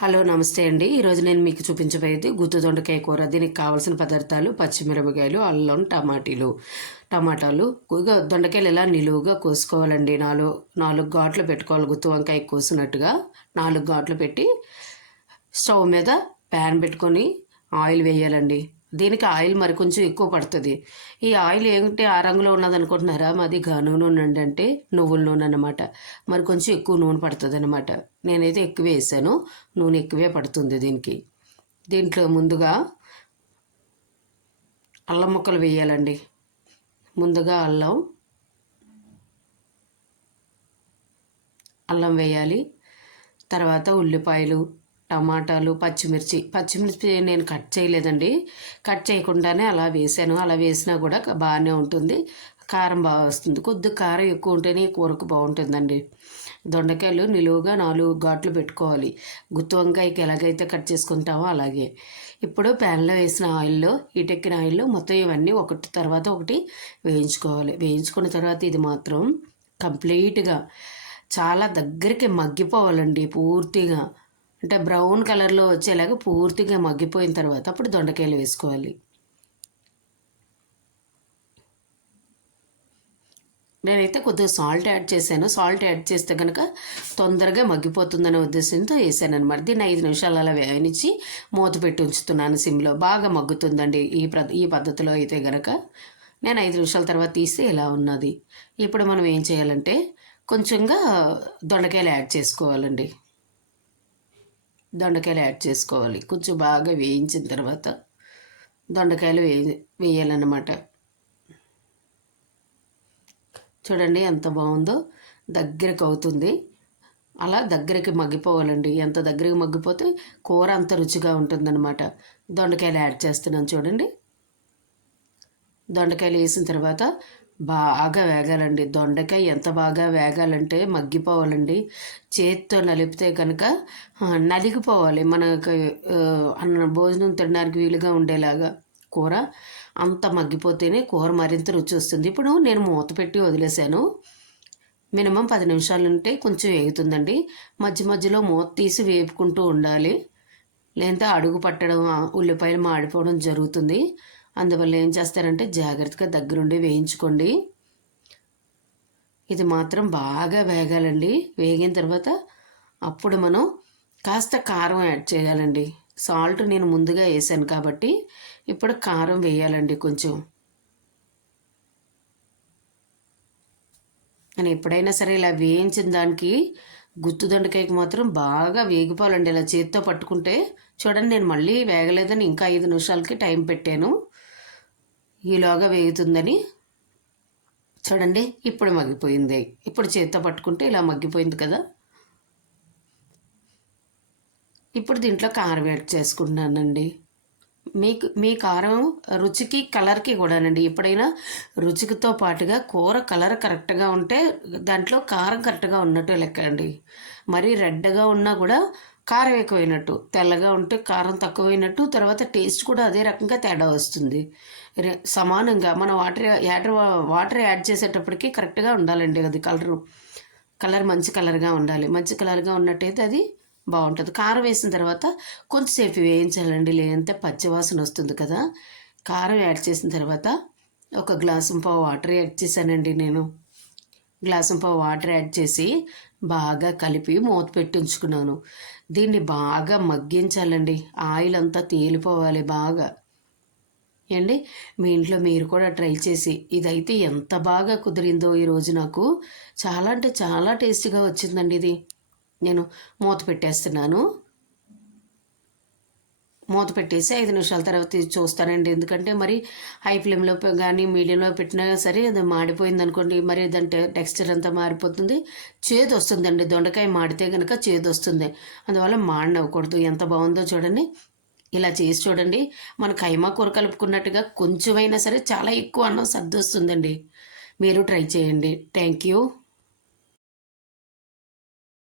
Hello నమస్తే అండి. ఈరోజు నేను మీకు చూపించబోయేది గుత్తి దొండకాయ కూర. దీనికి కావాల్సిన పదార్థాలు పచ్చిమిరపకాయలు అల్లం టమాటీలు. టమాటాలు దొండకాయలు ఇలా నిలువుగా కోసుకోవాలండి? నాలుగు నాలుగు ఘాట్లు పెట్టుకోవాలి. గుత్తి వంకాయ కోసినట్టుగా నాలుగు ఘాట్లు పెట్టి స్టవ్ మీద ప్యాన్ పెట్టుకొని ఆయిల్ వేయాలండి. దీనికి ఆయిల్ మరి కొంచెం ఎక్కువ పడుతుంది. ఈ ఆయిల్ ఏమిటి ఆ రంగులో ఉన్నది అనుకుంటున్నారా మాది గాను నూనె అంటే నువ్వుల నూనె అనమాట మరి కొంచెం ఎక్కువ నూనె పడుతుంది అనమాట నేనైతే ఎక్కువ వేసాను. నూనె ఎక్కువే పడుతుంది దీనికి. దీంట్లో ముందుగా అల్లం ముక్కలు వేయాలండి. ముందుగా అల్లం అల్లం వేయాలి. తర్వాత ఉల్లిపాయలు టమాటాలు పచ్చిమిర్చి. పచ్చిమిర్చి నేను కట్ చేయలేదండి. కట్ చేయకుండానే అలా వేసాను. అలా వేసినా కూడా బాగానే ఉంటుంది. కారం బాగా వస్తుంది. కొద్ది కారం ఎక్కువ ఉంటేనే కూరకు బాగుంటుందండి. దొండకాయలు నిలువుగా నాలుగు ఘాట్లు పెట్టుకోవాలి. గుత్తి వంకాయకి ఎలాగైతే కట్ చేసుకుంటామో అలాగే. ఇప్పుడు ప్యాన్లో వేసిన ఆయిల్లో ఇటెక్కిన ఆయిల్లో మొత్తం ఇవన్నీ ఒకటి తర్వాత ఒకటి వేయించుకోవాలి. వేయించుకున్న తర్వాత ఇది మాత్రం కంప్లీట్గా చాలా దగ్గరికి మగ్గిపోవాలండి పూర్తిగా. అంటే బ్రౌన్ కలర్లో వచ్చేలాగా పూర్తిగా మగ్గిపోయిన తర్వాత అప్పుడు దొండకాయలు వేసుకోవాలి. నేనైతే కొద్దిగా సాల్ట్ యాడ్ చేశాను. సాల్ట్ యాడ్ చేస్తే కనుక తొందరగా మగ్గిపోతుందనే ఉద్దేశంతో వేసాను అనమాట దీన్ని ఐదు నిమిషాలు అలా వేయనిచ్చి మూత పెట్టి ఉంచుతున్నాను సిమ్లో. బాగా మగ్గుతుందండి ఈ ఈ పద్ధతిలో అయితే కనుక నేను ఐదు నిమిషాల తర్వాత తీస్తే ఇలా ఉన్నది? ఇప్పుడు మనం ఏం చేయాలంటే కొంచెంగా దొండకాయలు యాడ్ చేసుకోవాలండి. దొండకాయలు యాడ్ చేసుకోవాలి. కొంచెం బాగా వేయించిన తర్వాత దొండకాయలు వే వేయాలన్నమాట. చూడండి ఎంత బాగుందో దగ్గరకు అవుతుంది. అలా దగ్గరికి మగ్గిపోవాలండి. ఎంత దగ్గరికి మగ్గిపోతే కూర అంత రుచిగా ఉంటుందన్నమాట. దొండకాయలు యాడ్ చేస్తున్నాను చూడండి. దొండకాయలు వేసిన తర్వాత బాగా వేగాలండి. దొండకాయ ఎంత బాగా వేగాలంటే మగ్గిపోవాలండి. చేత్తో నలిపితే కనుక నలిగిపోవాలి. మనకు అన్న భోజనం తినడానికి వీలుగా ఉండేలాగా కూర. అంత మగ్గిపోతేనే కూర మరింత రుచి వస్తుంది. ఇప్పుడు నేను మూత పెట్టి వదిలేసాను మినిమం పది నిమిషాలు ఉంటే కొంచెం వేగుతుందండి. మధ్య మధ్యలో మూత తీసి వేపుకుంటూ ఉండాలి. లేదంటే అడుగు పట్టడం ఉల్లిపాయలు మాడిపోవడం జరుగుతుంది. అందువల్ల ఏం చేస్తారంటే జాగ్రత్తగా దగ్గరుండి వేయించుకోండి. ఇది మాత్రం బాగా వేగాలండి. వేగిన తర్వాత అప్పుడు మనం కాస్త కారం యాడ్ చేయాలండి. సాల్ట్ నేను ముందుగా వేసాను కాబట్టి ఇప్పుడు కారం వేయాలండి కొంచెం. నేను ఎప్పుడైనా సరే ఇలా వేయించిన దానికి గుత్తు దొండకాయకి మాత్రం బాగా వేగిపోవాలండి. ఇలా చేత్తో పట్టుకుంటే చూడండి నేను మళ్ళీ వేగలేదని ఇంకా ఐదు నిమిషాలకి టైం పెట్టాను. ఈలోగా వేగుతుందని చూడండి ఇప్పుడు మగ్గిపోయింది. ఇప్పుడు చేత్తో పట్టుకుంటే ఇలా మగ్గిపోయింది కదా. ఇప్పుడు దీంట్లో కారం యాడ్ చేసుకుంటున్నానండి. మీకు మీ కారం రుచికి కలర్కి కూడానండి. ఎప్పుడైనా రుచికితో పాటుగా కూర కలర్ కరెక్ట్గా ఉంటే దాంట్లో కారం కరెక్ట్గా ఉన్నట్టు లెక్క అండి మరీ రెడ్గా ఉన్నా కూడా కారం ఎక్కువైనట్టు తెల్లగా ఉంటే కారం తక్కువైనట్టు తర్వాత టేస్ట్ కూడా అదే రకంగా తేడా వస్తుంది. సమానంగా మనం వాటర్ యాడ్ వాటర్ యాడ్ చేసేటప్పటికి కరెక్ట్గా ఉండాలండి అది కలరు. కలర్ మంచి కలర్గా ఉండాలి. మంచి కలర్గా ఉన్నట్టయితే అది బాగుంటుంది. కారం వేసిన తర్వాత కొంచెంసేపు వేయించాలండి. లేదంటే పచ్చివాసన వస్తుంది కదా. కారం యాడ్ చేసిన తర్వాత ఒక గ్లాసు పావు వాటర్ యాడ్ చేశానండి నేను. గ్లాసం పావు వాటర్ యాడ్ చేసి బాగా కలిపి మూత పెట్టి ఉంచుకున్నాను. దీన్ని బాగా మగ్గించాలండి. ఆయిల్ అంతా తేలిపోవాలి బాగా. అండి మీ ఇంట్లో మీరు కూడా ట్రై చేసి ఇదైతే ఎంత బాగా కుదిరిందో ఈరోజు నాకు. చాలా అంటే చాలా టేస్టీగా వచ్చిందండి ఇది. నేను మూత పెట్టేస్తున్నాను. మూత పెట్టేసి ఐదు నిమిషాల తర్వాత చూస్తానండి. ఎందుకంటే మరి హై ఫ్లేమ్లో కానీ మీడియంలో పెట్టినా సరే అది మాడిపోయింది అనుకోండి. మరి దాంట్లో టెక్స్చర్ అంతా మారిపోతుంది. చేదు వస్తుందండి. దొండకాయ మాడితే కనుక చేదు వస్తుంది. అందువల్ల మాడినవ్వకూడదు. ఎంత బాగుందో చూడండి. ఇలా చేసి చూడండి. మన కైమా కూర కలుపుకున్నట్టుగా కొంచెమైనా సరే చాలా ఎక్కువ అన్నం సర్దొస్తుందండి. మీరు ట్రై చేయండి. Thank you.